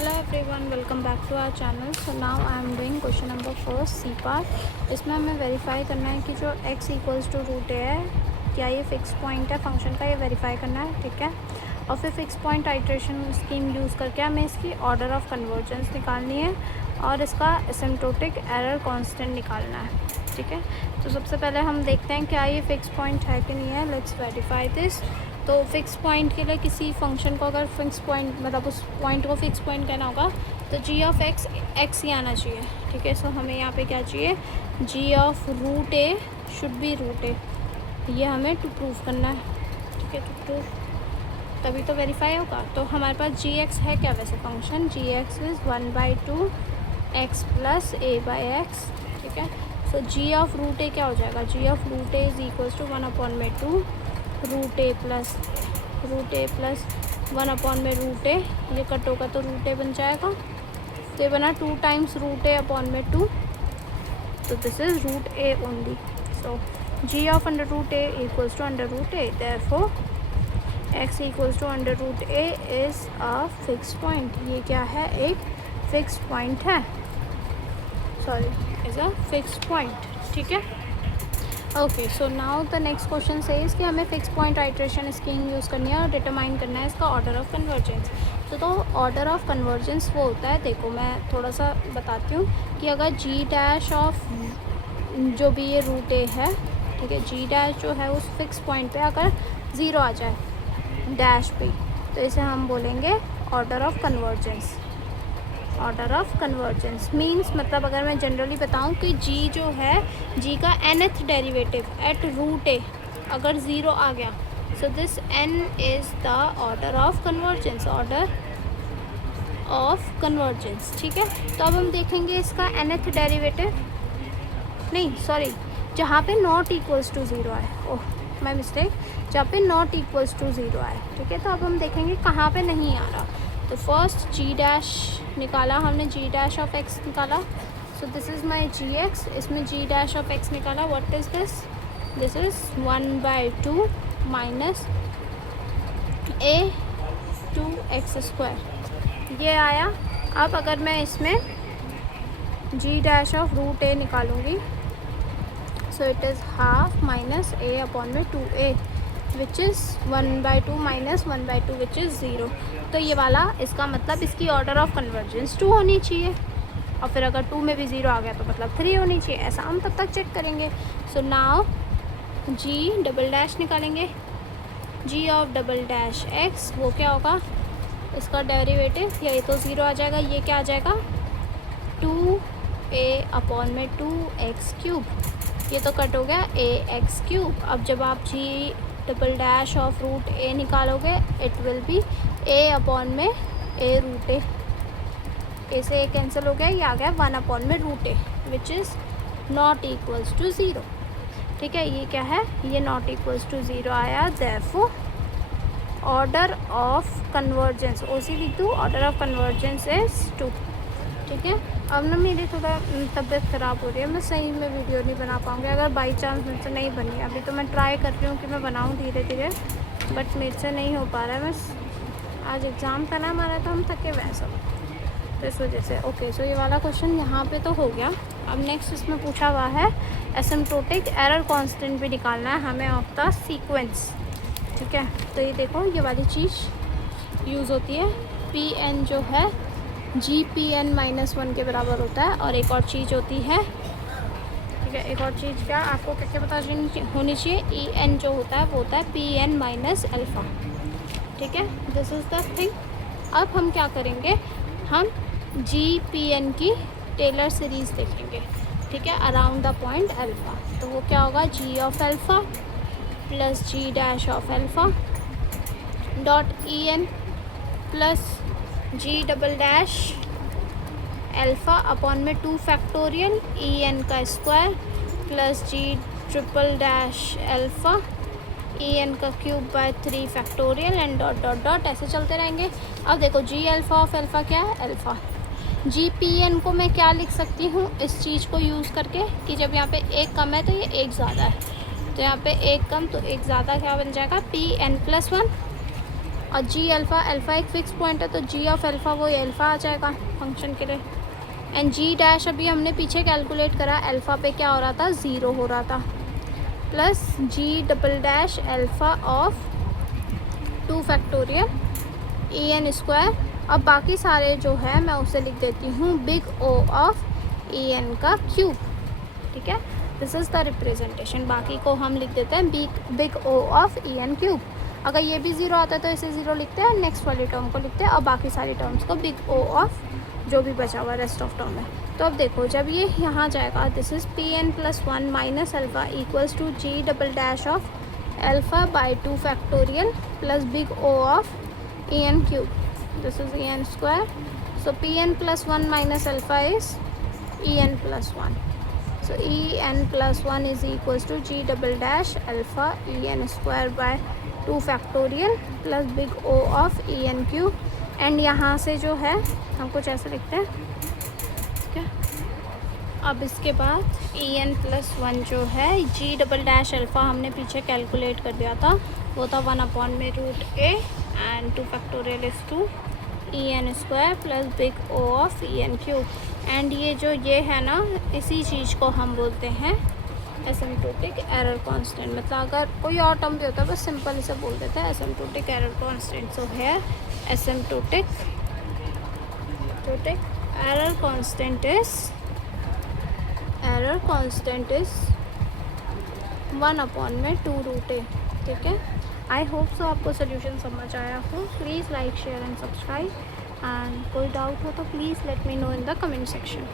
Hello everyone, welcome back to our channel. So now I am doing question number first C part. इसमें हमें verify करना है कि जो x equals to root A है क्या ये फिक्स पॉइंट है फंक्शन का, ये वेरीफाई करना है। ठीक है, और फिर fix point iteration scheme use करके हमें इसकी ऑर्डर ऑफ कन्वर्जेंस निकालनी है और इसका एसिम्प्टोटिक एरर कांस्टेंट निकालना है। ठीक है, तो सबसे पहले हम देखते हैं क्या ये फिक्स पॉइंट है कि नहीं है। Let's verify this. तो फिक्स पॉइंट के लिए किसी फंक्शन को अगर फिक्स पॉइंट मतलब उस पॉइंट को फिक्स पॉइंट कहना होगा तो जी ऑफ एक्स ही आना चाहिए। ठीक है, सो हमें यहाँ पे क्या चाहिए, G of root A should be root A, ये हमें टू प्रूव करना है। ठीक है, टू प्रूव तभी तो वेरीफाई होगा। तो हमारे पास जी एक्स है क्या वैसे function, G X is 1/2 X plus A by X. ठीक है, सो जी ऑफ रूट ए क्या हो जाएगा, G of root A is equals to 1/2 root A plus 1/√a। ये कट होगा तो रूट ए बन जाएगा, तो ये बना 2 टाइम्स रूट ए अपॉन में 2, तो this is root A only. So G of under root A equals to under root A, therefore X equals to under root A is a fix point. ये क्या है, एक फिक्स पॉइंट है, sorry is a fix point. ठीक है, okay. So now the next question says कि हमें fix point iteration scheme use करनी है और डिटरमाइन करना है इसका ऑर्डर ऑफ कन्वर्जेंस। तो ऑर्डर ऑफ कन्वर्जेंस वो होता है, देखो मैं थोड़ा सा बताती हूँ कि अगर जी डैश ऑफ जो भी ये रूट ए है, ठीक है, जी डैश जो है उस फिक्स पॉइंट पे अगर ज़ीरो आ जाए डैश पे, तो इसे हम बोलेंगे order of convergence. Order of convergence means मतलब अगर मैं जनरली बताऊं कि जी जो है, जी का nth डेरिवेटिव एट रूट ए अगर ज़ीरो आ गया, so this n is the order of convergence, order of convergence. ठीक है, तो अब हम देखेंगे इसका nth डेरिवेटिव, नहीं सॉरी, जहाँ पे नॉट इक्वल्स टू ज़ीरो आए, ओह माय मिस्टेक, जहाँ पे नॉट इक्वल्स टू ज़ीरो आए। ठीक है, तो अब हम देखेंगे कहाँ पे नहीं आ रहा। तो फर्स्ट जी डैश निकाला हमने, जी डैश ऑफ एक्स निकाला, so this is my G X, इसमें जी डैश ऑफ एक्स निकाला, what is this, this is 1/2 minus A 2x², ये आया। अब अगर मैं इसमें G dash of root A निकालूंगी, so it is half minus A upon में 2a which is 1/2 minus 1/2 which is 0। तो ये वाला इसका मतलब इसकी ऑर्डर ऑफ कन्वर्जेंस 2 होनी चाहिए, और फिर अगर 2 में भी 0 आ गया तो मतलब 3 होनी चाहिए। ऐसा हम तब तक चेक करेंगे। सो नाउ जी डबल डैश निकालेंगे, जी ऑफ डबल डैश एक्स वो क्या होगा, इसका डेरिवेटिव, ये तो 0 आ जाएगा, ये क्या आ जाएगा 2a अपॉन में 2x³, ये तो कट हो गया ax³। अब जब आप जी डबल डैश ऑफ रूट ए निकालोगे, it will be a upon में a रूट ए, ए से a कैंसिल हो गया, ये आ गया 1 अपॉन में root A which is not equals to 0। ठीक है, ये क्या है, ये नॉट इक्वल्स टू 0 आया, देयरफॉर ऑर्डर ऑफ कन्वर्जेंस, ओसी लिख दूँ, ऑर्डर ऑफ कन्वर्जेंस इज़ 2। ठीक है, अब ना मेरी थोड़ा तबीयत ख़राब हो रही है, मैं सही में वीडियो नहीं बना पाऊँगी अगर बाई चांस मुझसे नहीं बनी। अभी तो मैं ट्राई कर रही हूँ कि मैं बनाऊँ धीरे धीरे, बट मेरे से नहीं हो पा रहा है। मैं आज एग्ज़ाम था ना हमारा, तो हम थके हुए हैं सब, तो इस वजह से। ओके, सो ये वाला क्वेश्चन यहाँ पे तो हो गया। अब नेक्स्ट इसमें पूछा हुआ है एसिम्प्टोटिक एरर कांस्टेंट भी निकालना है हमें ऑफ द सीक्वेंस। ठीक है, तो ये देखो ये वाली चीज़ यूज़ होती है, पी एन जो है GPn-1 के बराबर होता है, और एक और चीज़ होती है, ठीक है, एक और चीज़ क्या आपको क्या क्या पता होनी चाहिए, EN जो होता है वो होता है PN-α। ठीक है, दिस इज़ द थिंग। अब हम क्या करेंगे, हम GPn की टेलर सीरीज़ देखेंगे। ठीक है, अराउंड द पॉइंट अल्फ़ा, तो वो क्या होगा, G of alpha plus G dash of alpha dot EN plus G double dash alpha upon में 2 फैक्टोरियल EN का square plus G triple dash alpha EN का cube by 3 factorial and dot dot dot, ऐसे चलते रहेंगे। अब देखो जी alpha of alpha क्या है, अल्फ़ा। GPn को मैं क्या लिख सकती हूँ इस चीज़ को यूज़ करके कि जब यहाँ पे एक कम है तो ये एक ज़्यादा है, तो यहाँ पे एक कम तो एक ज़्यादा क्या बन जाएगा, PN+1। और जी अल्फ़ा, अल्फ़ा एक फिक्स पॉइंट है तो जी ऑफ अल्फ़ा वो अल्फ़ा आ जाएगा फंक्शन के लिए। एंड जी डैश अभी हमने पीछे कैलकुलेट करा, अल्फ़ा पे क्या हो रहा था, 0 हो रहा था, plus G double dash alpha of 2 factorial A N square. अब बाकी सारे जो है मैं उसे लिख देती हूँ big O of A N का क्यूब, ठीक है। This is the representation. बाकी को हम लिख देते हैं big O of A N cube. अगर ये भी 0 आता है तो इसे 0 लिखते हैं और नेक्स्ट वाली टर्म को लिखते हैं और बाकी सारी टर्म्स को बिग ओ ऑफ जो भी बचा हुआ रेस्ट ऑफ टर्म है। तो अब देखो जब ये यहाँ जाएगा, this is P N plus 1 minus alpha equals to G double dash of alpha by 2 factorial plus big O of A N cube, this is A N square. So P N plus 1 minus alpha is E N plus 1. So en plus 1 is equals to g double dash alpha en square by 2 factorial plus big O of en cube. And यहाँ से जो है हम कुछ ऐसे लिखते हैं, ठीक है। अब इसके बाद en प्लस 1 जो है g डबल डैश अल्फ़ा हमने पीछे कैलकुलेट कर दिया था, वो था 1/√a and 2 factorial is 2 en square plus big O of en cube. And ये जो ये है ना, इसी चीज़ को हम बोलते हैं एसिम्प्टोटिक एरर कांस्टेंट। मतलब अगर कोई और टर्म भी होता है बस सिंपल इसे बोल देते हैं एसिम्प्टोटिक एरर कांस्टेंट। सो है asymptotic error constant is 1/2√a, ठीक है। आई होप सो आपको सोल्यूशन समझ आया हो। Please like share and subscribe, and कोई डाउट हो तो please let me know in the comment section.